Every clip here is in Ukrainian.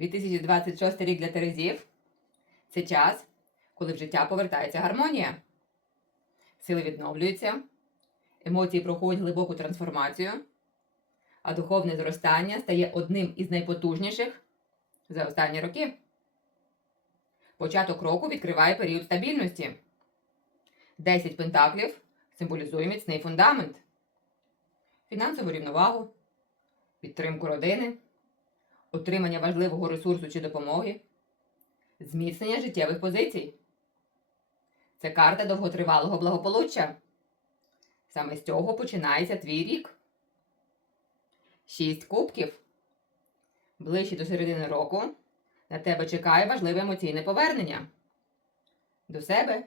2026 рік для Терезів це час, коли в життя повертається гармонія. Сили відновлюються, емоції проходять глибоку трансформацію, а духовне зростання стає одним із найпотужніших за останні роки. Початок року відкриває період стабільності. 10 пентаклів символізує міцний фундамент, фінансову рівновагу, підтримку родини, отримання важливого ресурсу чи допомоги, зміцнення життєвих позицій. Це карта довготривалого благополуччя. Саме з цього починається твій рік. Шість кубків. Ближче до середини року на тебе чекає важливе емоційне повернення до себе,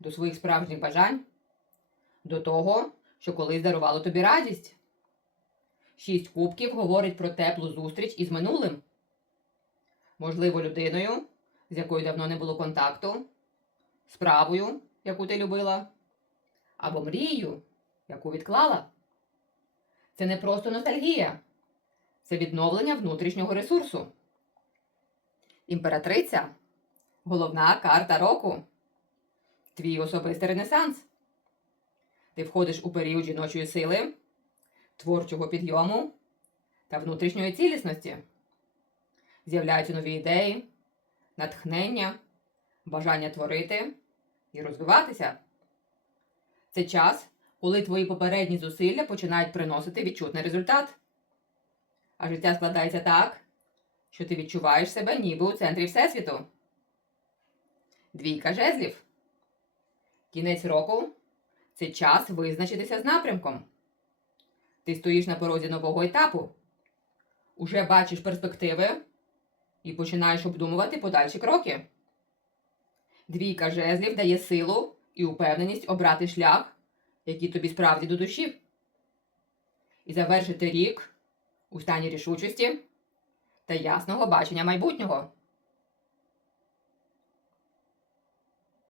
до своїх справжніх бажань, до того, що колись дарувало тобі радість. Шість кубків говорить про теплу зустріч із минулим. Можливо, людиною, з якою давно не було контакту, справою, яку ти любила, або мрією, яку відклала. Це не просто ностальгія, це відновлення внутрішнього ресурсу. Імператриця головна карта року. Твій особистий ренесанс. Ти входиш у період жіночої сили, творчого підйому та внутрішньої цілісності. З'являються нові ідеї, натхнення, бажання творити і розвиватися. Це час, коли твої попередні зусилля починають приносити відчутний результат. А життя складається так, що ти відчуваєш себе ніби у центрі Всесвіту. Двійка жезлів. Кінець року це час визначитися з напрямком. Ти стоїш на порозі нового етапу, уже бачиш перспективи і починаєш обдумувати подальші кроки. Двійка жезлів дає силу і упевненість обрати шлях, який тобі справді до душі. І завершити рік у стані рішучості та ясного бачення майбутнього.